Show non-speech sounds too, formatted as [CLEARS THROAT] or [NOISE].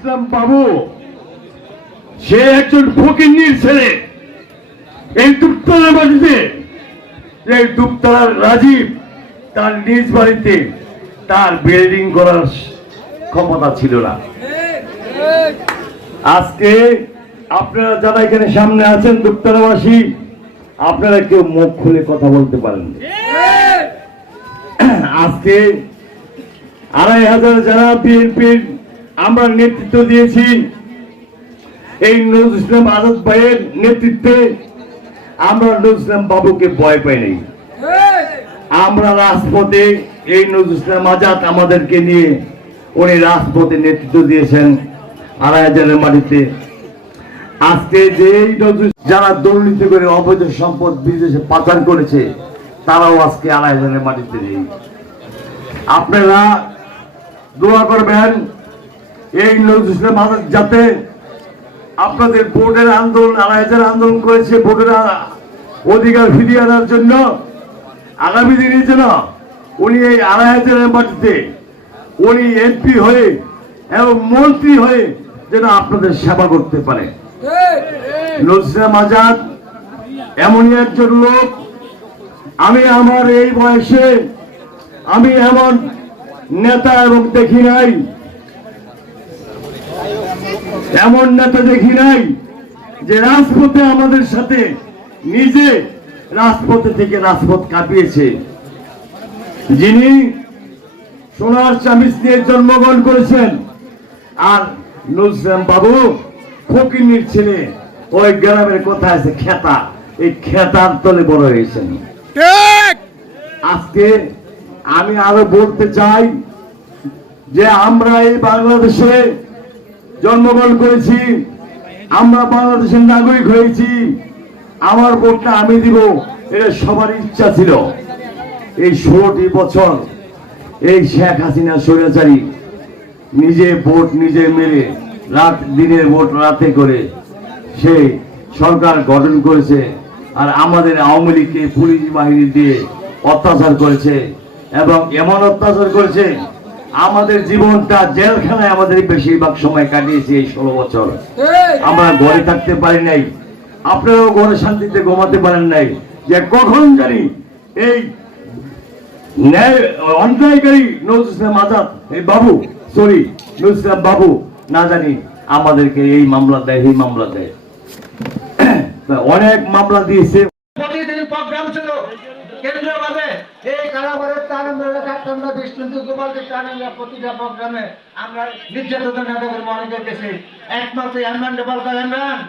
ইসলাম বাবু সে একজন ফকিন্নির ছেলে। এই দুপতলা বাড়িতে এই দুপতলার রাজীব তার নিজ বাড়িতে তার বিল্ডিং করার ক্ষমতা ছিল না। আজকে আপনারা যারা এখানে সামনে আছেন দুপতলাবাসী আপনারা কেউ মুখ খুলে কথা বলতে পারেন আজকে আড়াই হাজার যারা বিএনপির আমরা নেতৃত্ব দিয়েছি। এই নজরুল ইসলাম আজাদ ভাইয়ের নেতৃত্বে আমরা নজরুল ইসলাম বাবুকে ভয় পাই নাই। আমরা রাজপথে এই নজরুল ইসলাম আজাদ আমাদেরকে নিয়ে উনি রাজপথে নেতৃত্ব দিয়েছেন আড়াই হাজারের মাটিতে। আজকে যে যারা দুর্নীতি করে অবৈধ সম্পদ বিদেশে পাচার করেছে, তারাও আজকে আড়াই হাজারের মাটিতে নেই। আপনারা দোয়া করবেন এই নজরুল আজাদ যাতে আপনাদের ভোটের আন্দোলন আড়াই হাজার আন্দোলন করেছে ভোটের অধিকার ফিরিয়ে আনার জন্য। আগামী দিনের জন্য উনি এই আড়াই হাজারের মাটিতে উনি এমপি হয়ে এবং মন্ত্রী হয়ে যেন আপনাদের সেবা করতে পারে। নজরুল আজাদ এমনই একজন লোক। আমি আমার এই বয়সে আমি এমন নেতা এবং দেখি নাই। এমন নেতা দেখি নাই যে রাজপথে আমাদের সাথে নিজে রাজপথে থেকে রাজপথ কাঁপিয়েছে। যিনি সোনার চামিস নিয়ে জন্মগ্রহণ করেছেন আর নুসরাম বাবু ফকিনির ছেলে ওই গ্রামের কথা আছে খেতা। এই খেতার তলে বড় হয়েছেন। আজকে আমি আরও বলতে চাই যে আমরা এই বাংলাদেশে জন্মগ্রহণ করেছি, আমরা বাংলাদেশের নাগরিক হয়েছি, আমার ভোটটা আমি দিব, এটা সবার ইচ্ছা ছিল। এই ষোলোটি বছর এই শেখ হাসিনা স্বৈরাচারী নিজে ভোট নিজে মেরে, রাত দিনের ভোট রাতে করে সে সরকার গঠন করেছে আর আমাদের আওয়ামী লীগকে পুলিশ বাহিনী দিয়ে অত্যাচার করেছে এবং এমন অত্যাচার করেছে আমাদের জীবনটা জেলখানায় আমাদের বেশিরভাগ সময় কাটিয়েছি এই ষোলো বছর। আমরা ঘরে থাকতে পারি নাই। আপনারাও ঘরে শান্তিতে ঘুমাতে পারেন নাই। যে কখন জানি এই ন্যায় অন্যায়কারী নজরুল ইসলাম আজাদ এই বাবু সরি নজরুল ইসলাম বাবু না জানি আমাদেরকে এই মামলা দেয় এই মামলা দেয়। [CLEARS THROAT] অনেক মামলা দিয়েছে। প্রতিদিন প্রোগ্রাম ছিল। কেন্দ্রীয়ভাবে এই কারাগারের তার আমরা বিষ্ণু গোপালকে প্রতিটা প্রোগ্রামে আমরা নির্যাতিত নেতাদের মনে করতেছি একমাত্র ইমরান গোপাল ইমরান।